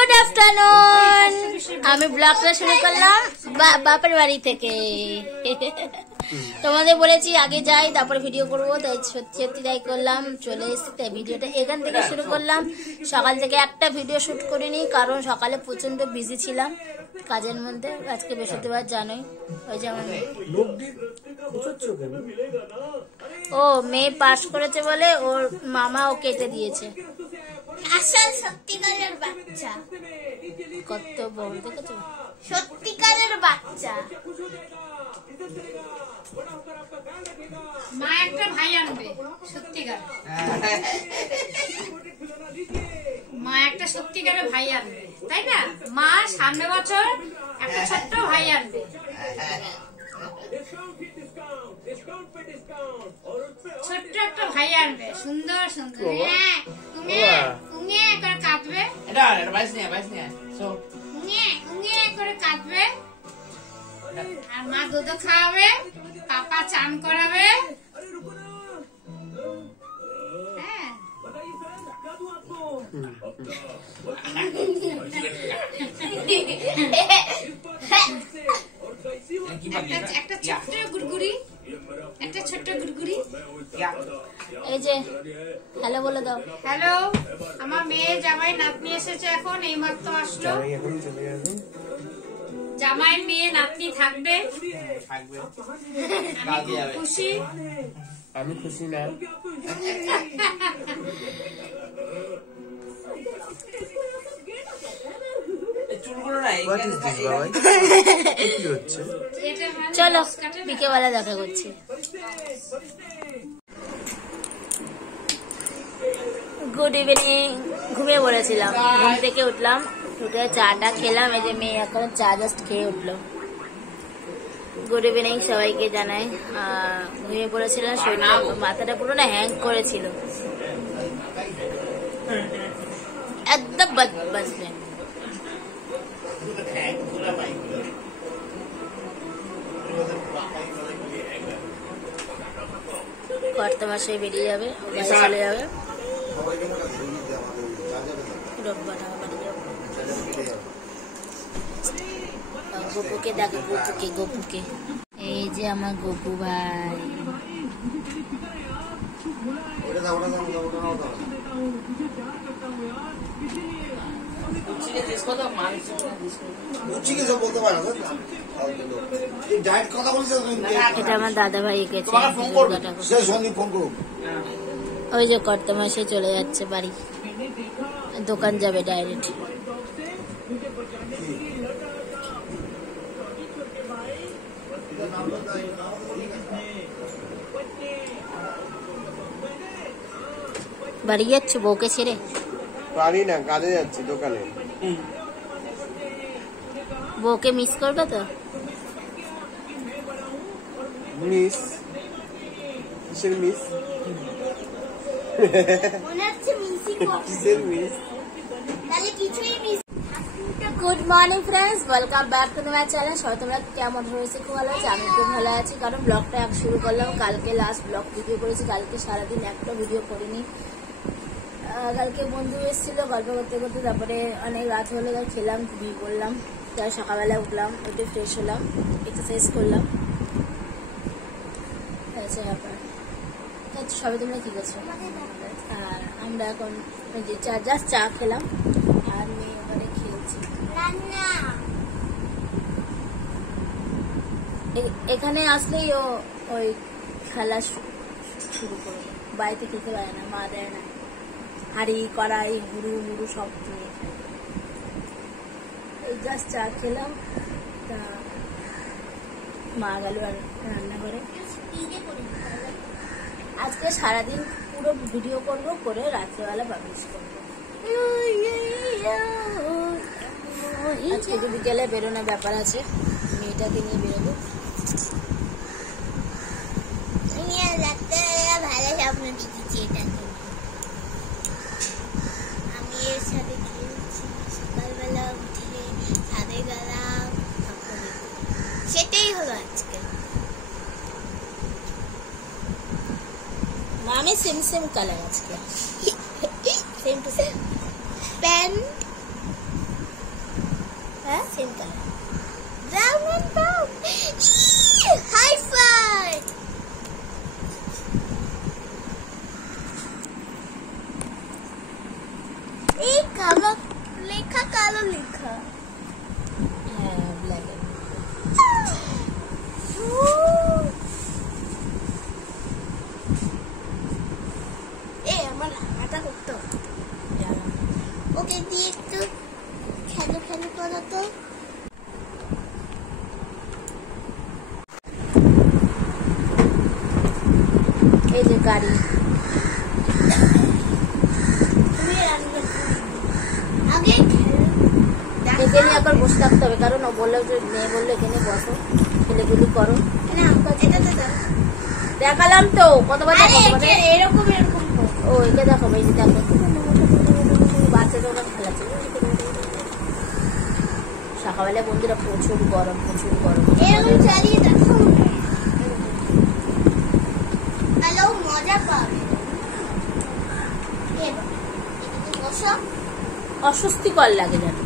Good afternoon. আমি ব্লগটা শুরু করলাম বাপের বাড়ি থেকে। তোমাদের বলেছি আগে যাই তারপরে ভিডিও করবো, তাই সত্যি তাই করলাম, চলে এসেছি। তাই ভিডিওটা এখান থেকে শুরু করলাম। সকাল থেকে একটা ভিডিও শুট করিনি, কারণ সকালে প্রচন্ড বিজি ছিলাম কাজের মধ্যে। আজকে বৃহস্পতিবার জানোই, ওই যেমন ও মেয়ে পাস করেছে বলে ওর মামা ও কেটে দিয়েছে। আসল সত্যিকারের বাচ্চা, কত বড় দেখেছো, সত্যিকারের বাচ্চা। মা একটা ভাই আনবে সত্যিকার, মা একটা সত্যিকারের ভাই আনবে, তাই না? মা সামনে বছর একটা ছোট্ট ভাই আনবে, ছোট্ট একটা ভাই আনবে, সুন্দর সুন্দর। তুমি করে কাঁদবে, করে কাঁদবে, আর মা দুধ খাওয়াবে, পাপা চান করাবে। একটা ছোট্ট গুড়গুড়ি, একটা ছোট্ট গুড়গুড়ি। এই যে হ্যালো বলে দাও। হ্যালো, আমার মেয়ে জামাই নাতনি এসেছে, এখন এইমাত্র আসলো। জামাইয়ের মেয়ে নাতনি থাকবে, আমি খুশি। আমি খুশি না। চলো বিকেলবেলা দেখা করছি। Good evening. ঘুমিয়ে পড়েছিলাম, ঘুম থেকে উঠলাম, উঠে চাটা খেলাম। এই যে মেয়ে এখন চা জাস্ট খেয়ে উঠলো। গুড ইভিনিং সবাইকে জানাই। ঘুমিয়ে পড়েছিলাম, মাথাটা পুরো না হ্যাং করেছিল একদম বাজবে। কর্তা মাসে বেরিয়ে যাবে, চলে যাবে। গপুকে দেখো, গপুকে। এই যে আমার গপু ভাই। এটা আমার দাদা ভাই এঁকেছে। ওই যে কর্তা মাসে চলে যাচ্ছে বাড়ি, দোকান যাবে ডাইরেক্ট। বাড়ি যাচ্ছে বউকে ছেড়ে? পারি না, কাজে যাচ্ছি দোকানে। বউকে মিস করবে তো? মিস কিসের মিস? কিসের miss? Good morning friends, welcome back to my channel. সবাই তোমরা কেমন হয়েছে? খুব ভালো আছে, আমি খুব ভালো আছি। কারণ ব্লগটা শুরু করলাম, কালকে লাস্ট ব্লগ ভিডিও করেছি। কালকে সারাদিন একটা ভিডিও করিনি। কালকে বন্ধু এসেছিল, গল্প করতে করতে তারপরে অনেক রাত হলো, তাই খেলাম, ঘুমিয়ে পড়লাম। তাই সকালবেলা উঠলাম, উঠে ফ্রেশ হলাম, এক্সারসাইজ করলাম। ব্যাপার সবাই তোমরা কি করছো? আর আমরা এখন জাস্ট চা খেলাম, আর মেয়ে ওখানে খেলছি। এখানে আসলেই ও ওই খেলা শুরু করবে। বাড়িতে খেতে পারে না, মা দেয় না। হাঁড়ি কড়াই হুড়ু মুড়ু সব নিয়ে খায়। এই জাস্ট চা খেলাম, তা মা গেল আর রান্না করে। আজকে সারাদিন পুরো ভিডিও করবো, করে রাত্রেবেলা পাবলিশ করবো। আজকে তো বিকেলে বেরোনোর ব্যাপার আছে, মেয়েটাকে নিয়ে বেরোবো। ভালো স্বপ্ন দেখেছি, এটা আমি এর সাথে খেলছি। সকালবেলা উঠে ছাদে গেলাম, সেটাই হলো আজকে। আমি সেম সেম কালার আজকে, সেম টু সেম প্যান্ট কালো লেখা। হ্যাঁ ব্ল্যাক। আমার হাঁটা করতে হবে। ওকে দিয়ে একটু খেলো খেলো করো তো। এই যে গাড়ি, আগে এখানে একবার বসে থাকতে হবে, কারণ ও বললো যে মেয়ে বললো এখানে বসো, ছেলেগুলি করো। দেখালাম তো কতবার এরকম এরকম ও একে দেখো, এই যে দেখো বাচ্চাদের ওরা খেলাচ্ছে। সকালবেলা বন্ধুরা প্রচুর গরম, প্রচুর গরম। এরকম চালিয়ে দেখো, তাহলে মজা পাবে। বসো, অস্বস্তিকর লাগে যেন।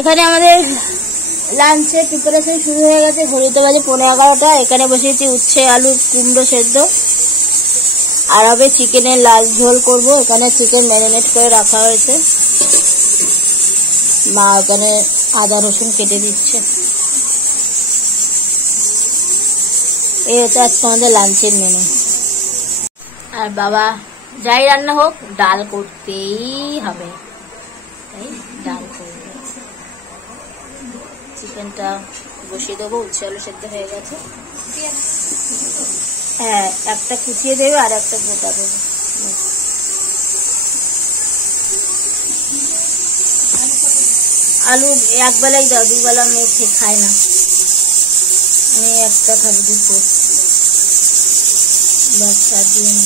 এখানে আমাদের লাঞ্চের প্রিপারেশন শুরু হয়ে গেছে। ঘড়িতে বাজে 11:15। এখানে বসিয়েছি উচ্ছে আলু কুমড়ো সেদ্ধ, আর হবে চিকেনের লাল ঝোল করব। এখানে চিকেন ম্যারিনেট করে রাখা হয়েছে, মা ওখানে আদা রসুন কেটে দিচ্ছে। এই হচ্ছে আজকে আমাদের লাঞ্চের মেনু। আর বাবা যাই রান্না হোক ডাল করতেই হবে, তাই ডাল করবে। চিকেনটা বসিয়ে দেবো, উচ্ছে আলু সেদ্ধ হয়ে গেছে। হ্যাঁ, একটা কুচিয়ে দেবে আর একটা গোটা দেবে। আলু একবেলাই দাও, দুবেলা মেয়ে খায় না, মেয়ে একটা খাবে দুটো বাচ্চা দিন।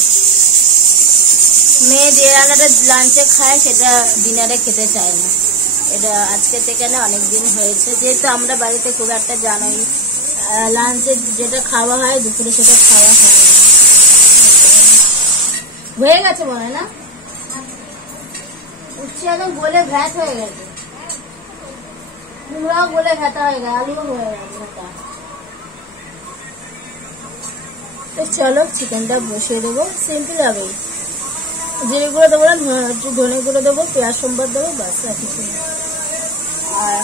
মেয়ে যে রান্নাটা লাঞ্চে খায় সেটা ডিনারে খেতে চায় না। এটা আজকে থেকে না অনেকদিন হয়েছে, যেহেতু আমরা বাড়িতে খুব একটা জানোই লাঞ্চে যেটা খাওয়া হয় দুপুরে সেটা খাওয়া হয় না। হয়ে গেছে মনে হয় না, উচ্ছে একদম গলে ভ্যাট হয়ে গেছে, কুমড়াও গলে ভেতা হয়ে গেছে, আলুও হয়ে গেছে। তো চলো চিকেনটা বসিয়ে দেবো, সিম্পল হবে। জিরে গুঁড়ো দেবো না, ধনে গুঁড়ো দেবো, পেঁয়াজ সম্বার দেবো, বাস আর কিছু না। আর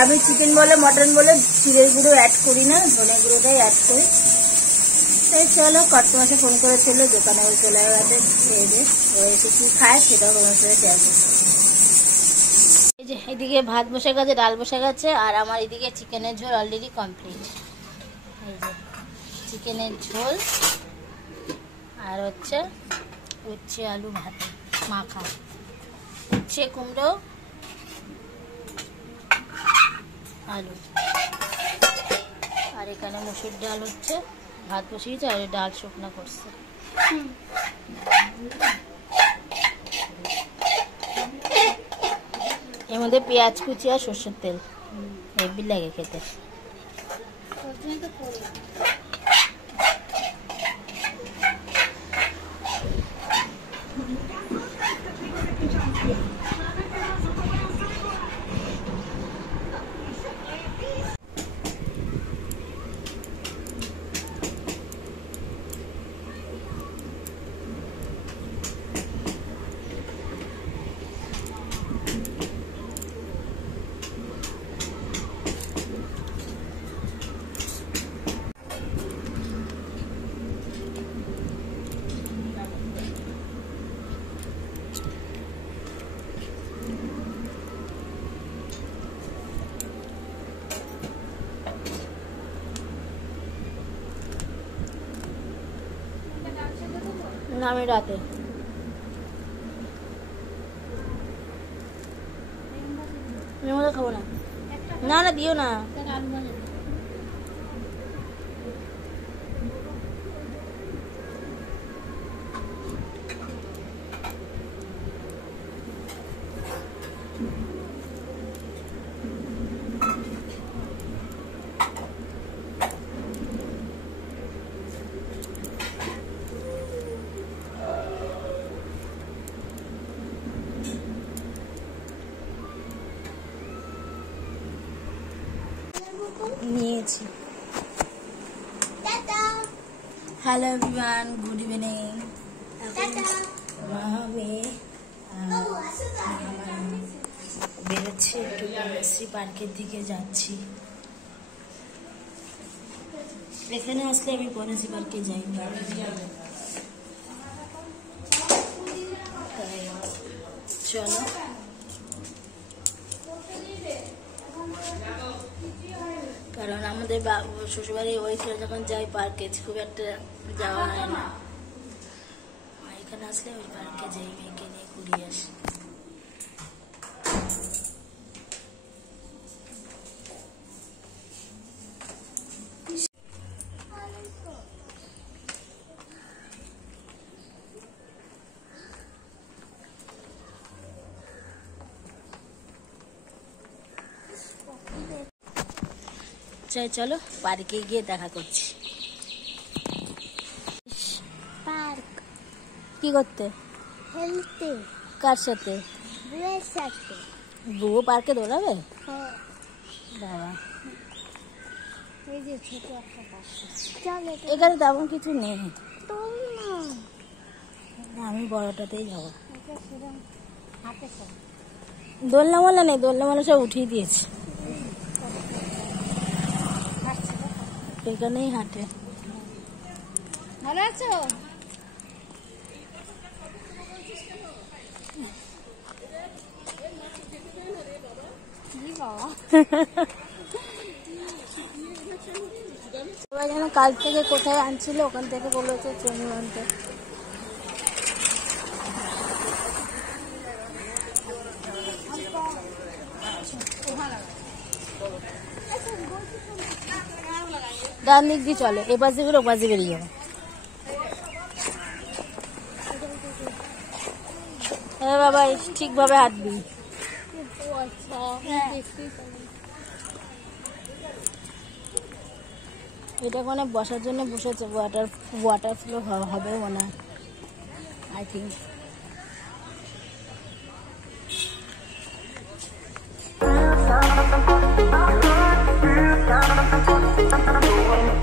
আমি চিকেন বলে মটন বলে জিরে গুঁড়ো অ্যাড করি না, ধনে গুঁড়োটাই অ্যাড করি। তাই চলো, কাস্টমারকে ফোন করেছিল, দোকানে ওই চলে গেছে, খেয়ে দিয়ে ও এসে কি খায় সেটাও তোমার সাথে শেয়ার করছি। এই যে এদিকে ভাত বসে গেছে, ডাল বসে গেছে, আর আমার এদিকে চিকেনের ঝোল অলরেডি কমপ্লিট। এই যে চিকেনের ঝোল আর হচ্ছে উচ্ছে আলু ভাত মাখা, উচ্ছে কুমড়ো আলু, আর এখানে মসুর ডাল হচ্ছে, ভাত বসিয়েছে আর ডাল শুকনো করছে। এর মধ্যে পেঁয়াজ কুচি আর সর্ষের তেল, হেভি লাগে খেতে। না আমি রাতে খাবো না, না না দিও না। নিয়েছি। Hello everyone, good evening. বেরোচ্ছি একটু বনশ্রী পার্কের দিকে যাচ্ছি। এখানে আসলে আমি বনশ্রী পার্কে যাই না। চলো কারণ আমাদের শ্বশুরবাড়ি ওইখানে যখন যাই পার্কে খুব একটা যাওয়া হয় না। এখানে আসলে ওই পার্কে যাই, মেয়েকে নিয়ে ঘুরিয়ে আসি। চলো পার্কে গিয়ে দেখা করছি। পার্ক কি করতে? খেলতে। কার সাথে? বুয়ের সাথে। বুবু পার্কে দৌড়াবে? হ্যাঁ। বাবা, এই যে ছোট একটা পার্ক। চলো এখানে তেমন কিছু নেই। তোল না। আমি বড়টাতেই যাবো। এটা সেরকম হাতে সব। দোলনামালা নেই, দোলনামালা সব উঠিয়ে দিয়েছে। এখানেই হাঁটে। ভালো আছো? সবাই যেন কাল থেকে কোথায় আনছিল, ওখান থেকে বলেছে চুনি আনতে। ডান দিক দিয়ে চলে, এ পাশে করে ও পাশে বেরিয়ে যাবে। হ্যাঁ বাবা, ঠিকভাবে হাঁটবি। এটা কোনে বসার জন্য বসেছে, ওয়াটার ফ্লো হবে মনে হয়, আই থিঙ্ক।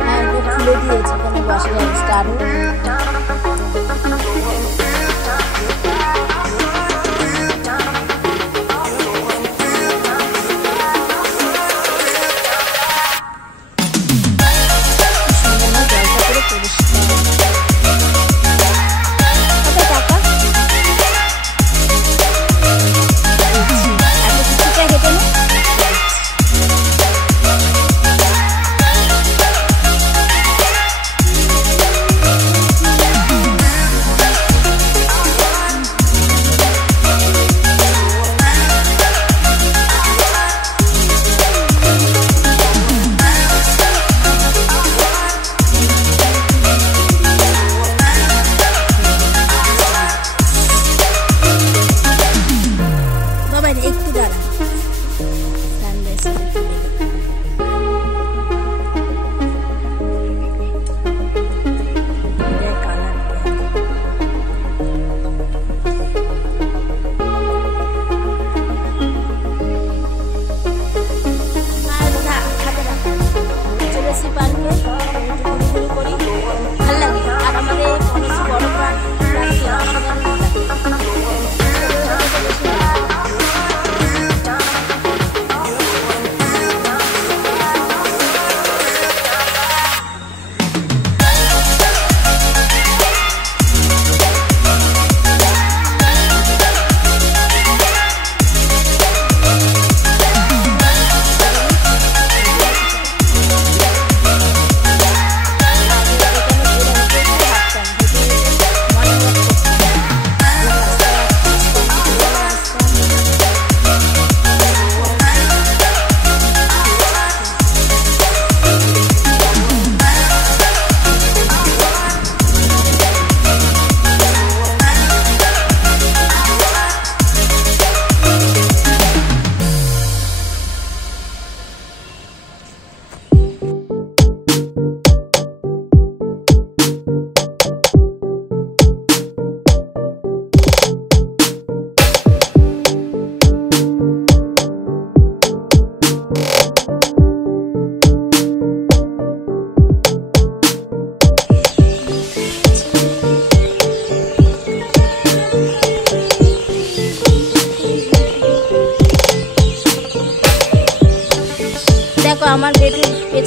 হ্যাঁ, এটা খুলে দিয়েছে, এখানে বসে যাবে স্টার।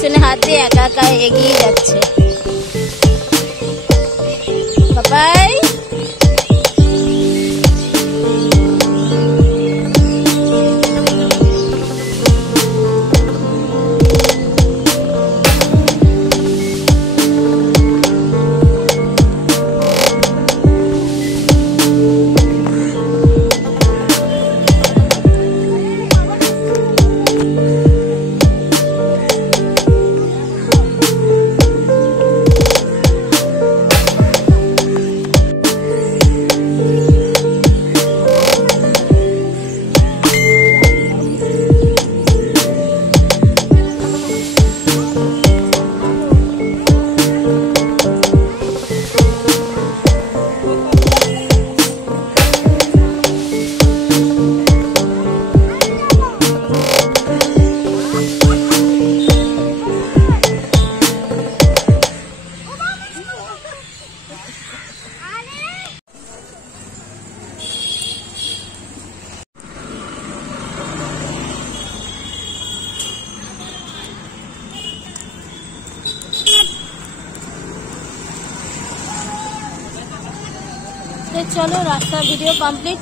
পেছনে হাত দিয়ে একা একা এগিয়ে যাচ্ছে। পাপাই চলো, রাস্তার ভিডিও কমপ্লিট।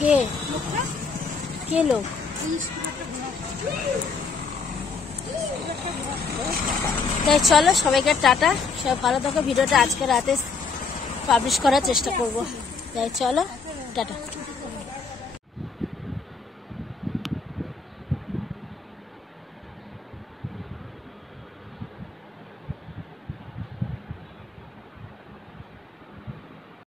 কে কে লোক? তাই চলো, সবাইকে টাটা, সবাই ভালো থাকো। ভিডিওটা আজকে রাতে পাবলিশ করার চেষ্টা করব। তাই চলো, টাটা।